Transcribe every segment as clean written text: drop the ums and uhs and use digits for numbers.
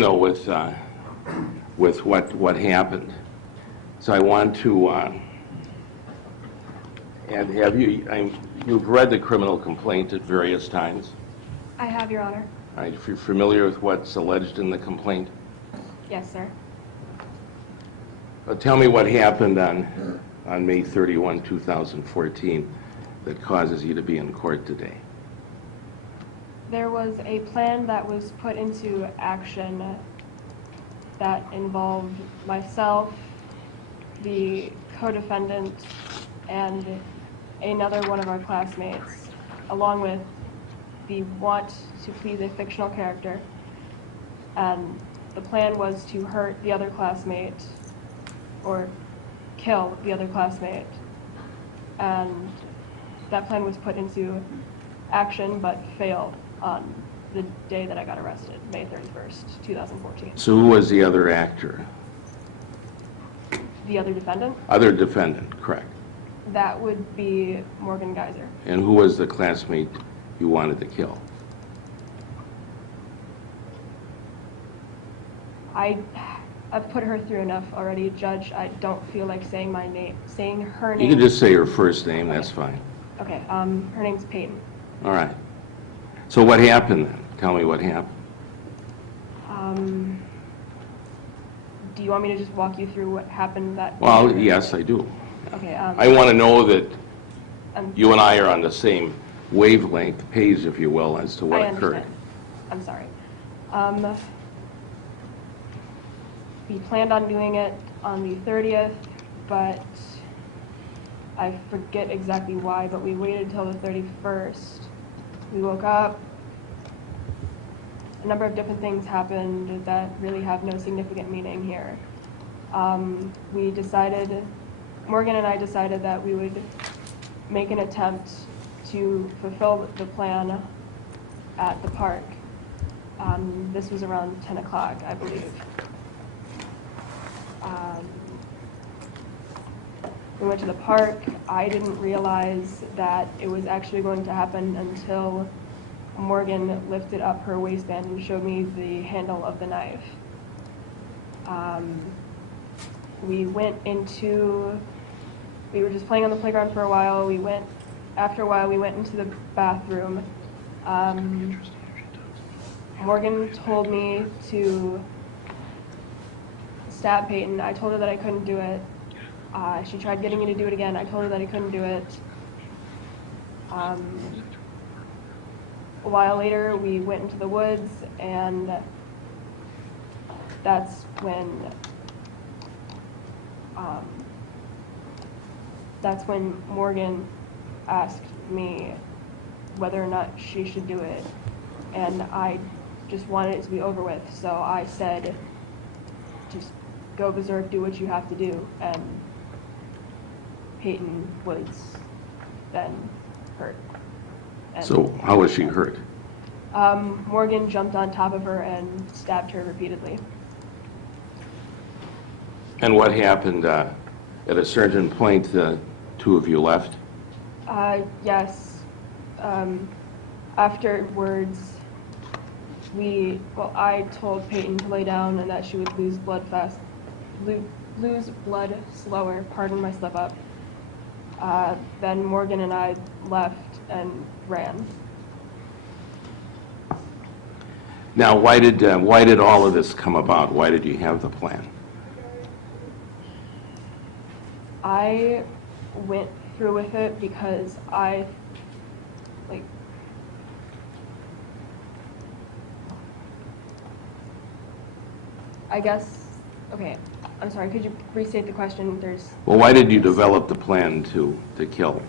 know with what happened. So I want to and you've read the criminal complaint at various times. I have, Your Honor. All right, if you're familiar with what's alleged in the complaint. Yes, sir. Tell me what happened on May 31, 2014 that causes you to be in court today. There was a plan that was put into action that involved myself, the co-defendant, and another one of our classmates, along with the want to please a fictional character. And the plan was to hurt the other classmate or kill the other classmate. And that plan was put into action but failed on the day that I got arrested, May 31st, 2014. So who was the other actor? The other defendant? Other defendant, correct. That would be Morgan Geyser. And who was the classmate you wanted to kill? I've put her through enough already, Judge. I don't feel like saying her name. You can just say her first name, okay. That's fine. Okay, her name's Payton. All right. So what happened then? Tell me what happened. Do you want me to just walk you through what happened that day? Well, yes, I do. Okay. I want to know that you and I are on the same wavelength, page, if you will, as to what occurred. I'm sorry. We planned on doing it on the 30th, but I forget exactly why, but we waited till the 31st. We woke up. A number of different things happened that really have no significant meaning here. Morgan and I decided that we would make an attempt to fulfill the plan at the park. This was around 10 o'clock, I believe. We went to the park. I didn't realize that it was actually going to happen until Morgan lifted up her waistband and showed me the handle of the knife. We were just playing on the playground for a while. After a while, we went into the bathroom. Morgan told me to stab Payton. I told her that I couldn't do it. She tried getting me to do it again. I told her that I couldn't do it. A while later, we went into the woods, and that's when Morgan asked me whether or not she should do it, and I just wanted it to be over with. So I said, just go berserk, do what you have to do, and Payton was then hurt. And so how was she hurt? Morgan jumped on top of her and stabbed her repeatedly. And what happened at a certain point, the two of you left? Yes. Afterwards, I told Payton to lay down and that she would lose blood slower, pardon my slip up. Then Morgan and I left and ran. Now, why did all of this come about? Why did you have the plan? I went through with it because I guess, okay, I'm sorry, could you restate the question? Well, why did you develop the plan to kill?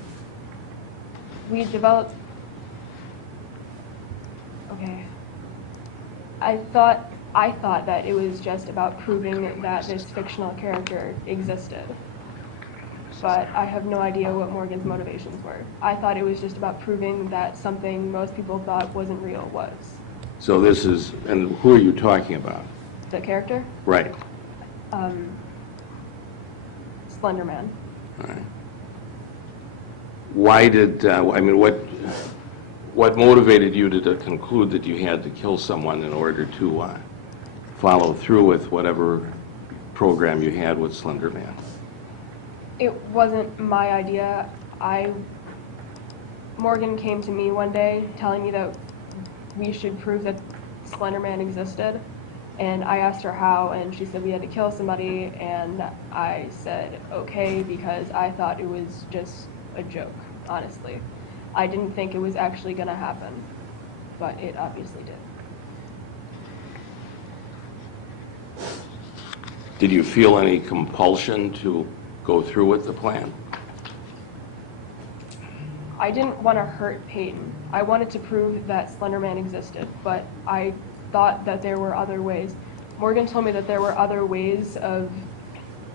We developed, okay, I thought that it was just about proving that this fictional character existed. But I have no idea what Morgan's motivations were. I thought it was just about proving that something most people thought wasn't real was. So this is, and who are you talking about? The character? Right. Slender Man. All right. Why did, what motivated you to conclude that you had to kill someone in order to follow through with whatever program you had with Slender Man? It wasn't my idea. Morgan came to me one day telling me that we should prove that Slender Man existed, and I asked her how, and she said we had to kill somebody, and I said okay, because I thought it was just a joke, honestly. I didn't think it was actually going to happen, but it obviously did. Did you feel any compulsion to go through with the plan? I didn't want to hurt Payton. I wanted to prove that Slender Man existed, but I thought that there were other ways. Morgan told me that there were other ways of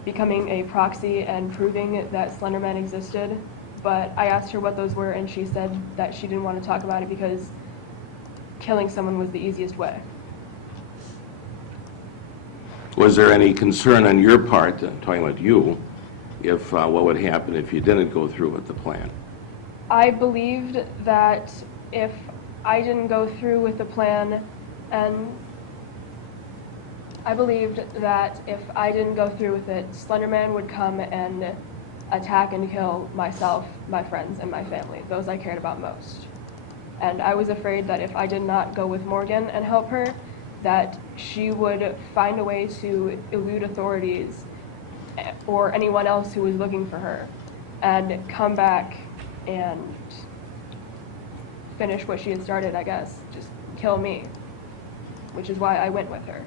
becoming a proxy and proving that Slender Man existed, but I asked her what those were, and she said that she didn't want to talk about it because killing someone was the easiest way. Was there any concern on your part, talking about you, if what would happen if you didn't go through with the plan? I believed that if I didn't go through with the plan, and I believed that if I didn't go through with it, Slender Man would come and attack and kill myself, my friends, and my family, those I cared about most. And I was afraid that if I did not go with Morgan and help her, that she would find a way to elude authorities or anyone else who was looking for her and come back and finish what she had started, I guess, just kill me, which is why I went with her.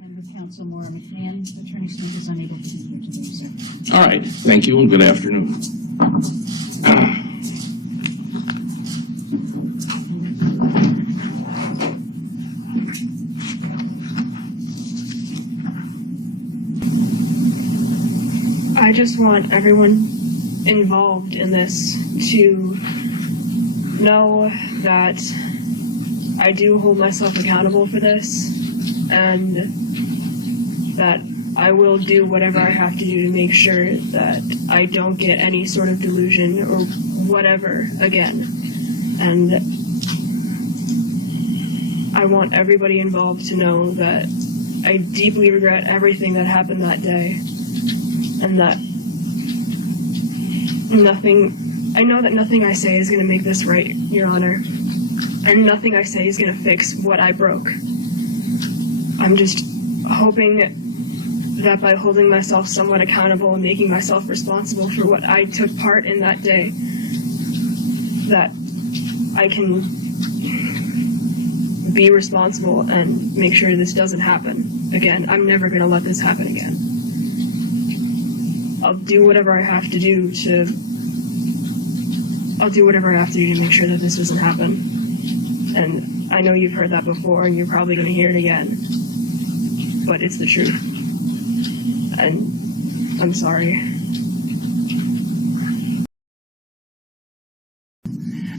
And with counsel Maura McMahon, Attorney Smith is unable to be here today, sir. All right, thank you and good afternoon. I just want everyone involved in this to know that I do hold myself accountable for this, and that I will do whatever I have to do to make sure that I don't get any sort of delusion or whatever again. And I want everybody involved to know that I deeply regret everything that happened that day, and that I know that nothing I say is going to make this right, Your Honor, and nothing I say is going to fix what I broke. I'm just hoping that by holding myself somewhat accountable and making myself responsible for what I took part in that day, that I can be responsible and make sure this doesn't happen again. I'm never going to let this happen again. I'll do whatever I have to do to make sure that this doesn't happen. And I know you've heard that before, and you're probably going to hear it again. But it's the truth. And I'm sorry.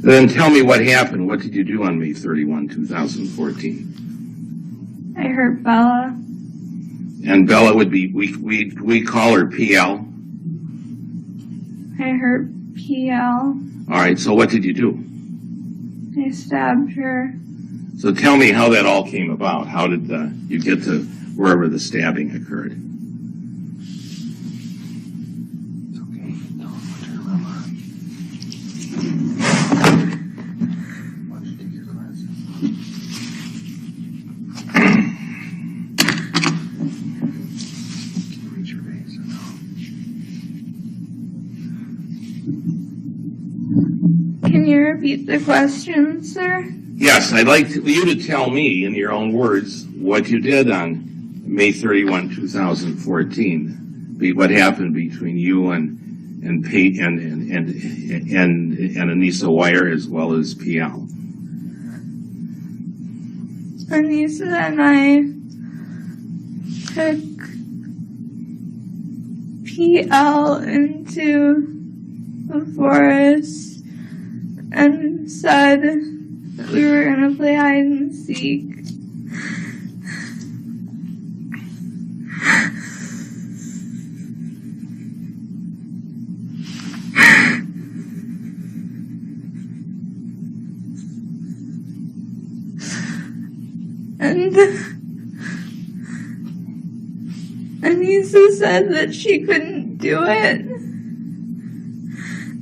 Then tell me what happened. What did you do on May 31, 2014? I hurt Bella. And Bella would be, we call her PL. I hurt PL. All right, so what did you do? I stabbed her. So tell me how that all came about. How did you get to wherever the stabbing occurred? It's okay. Don't put your arm on. Why don't you take your glasses? Can you reach your face or no? Can you repeat the question, sir? Yes, I'd like you to tell me in your own words what you did on May 31, 2014. What happened between you and Payton and Anissa Weier as well as PL. Anissa and I took PL into the forest and said that we were going to play hide and seek. And Anissa said that she couldn't do it.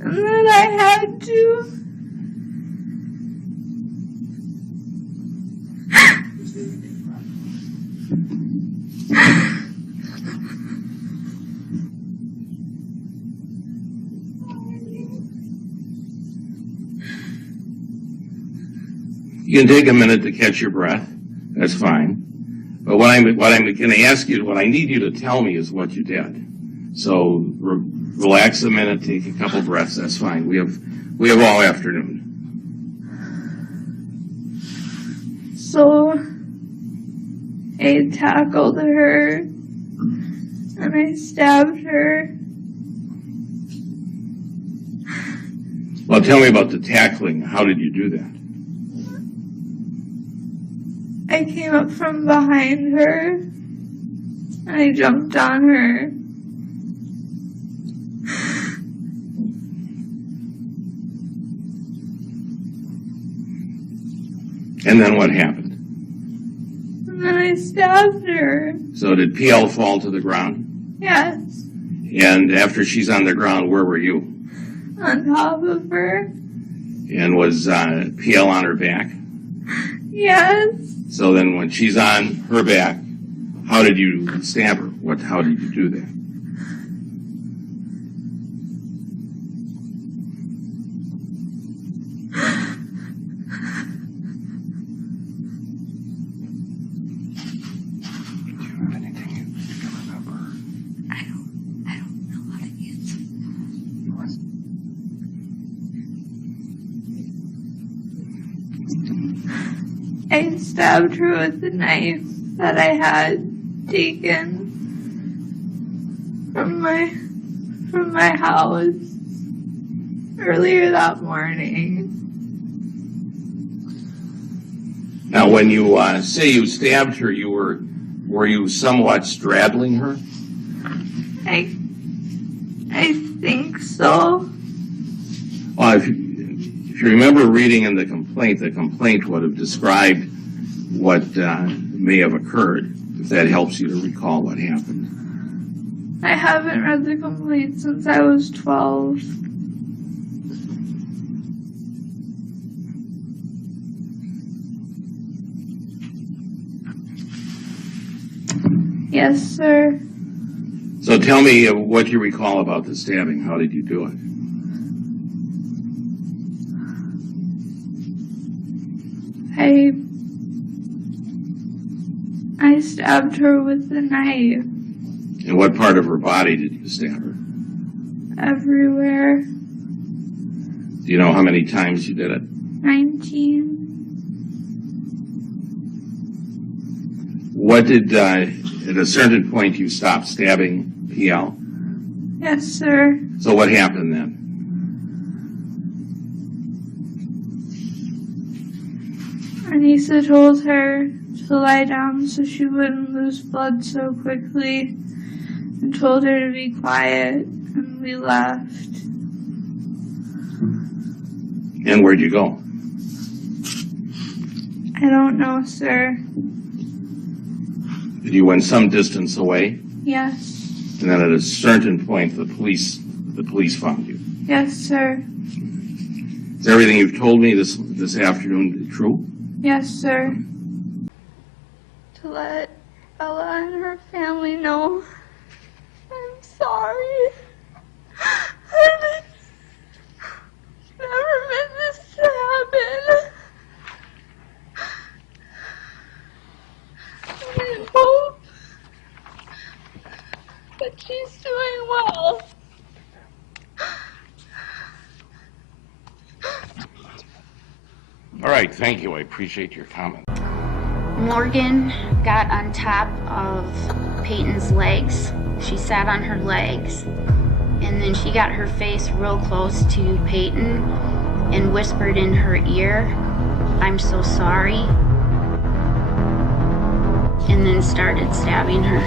And that I had to. You can take a minute to catch your breath. That's fine. But what I'm going to ask you, what I need you to tell me is what you did. So relax a minute, take a couple breaths. That's fine. We have all afternoon. So I tackled her and I stabbed her. Well, tell me about the tackling. How did you do that? I came up from behind her and I jumped on her. And then what happened? And then I stabbed her. So did PL fall to the ground? Yes. And after she's on the ground, where were you? On top of her. And was PL on her back? Yes. So then when she's on her back, how did you stab her? How did you do that? I stabbed her with the knife that I had taken from my house earlier that morning. Now, when you say you stabbed her, were you somewhat straddling her? I think so. Well, if you remember reading in the complaint would have described what may have occurred, if that helps you to recall what happened. I haven't read the complaint since I was 12. Yes, sir. So tell me what you recall about the stabbing. How did you do it? I stabbed her with the knife. And what part of her body did you stab her? Everywhere. Do you know how many times you did it? 19. What did, at a certain point, you stopped stabbing PL? Yes, sir. So what happened then? Anissa told her to lie down so she wouldn't lose blood so quickly, and told her to be quiet, and we left. And where'd you go? I don't know, sir. Did you went some distance away? Yes. And then at a certain point, the police found you. Yes, sir. Is everything you've told me this afternoon true? Yes, sir. To let Ella and her family know I'm sorry. I never meant this to happen. I hope that she's doing well. All right, thank you. I appreciate your comment. Morgan got on top of Payton's legs. She sat on her legs, and then she got her face real close to Payton and whispered in her ear, "I'm so sorry," and then started stabbing her.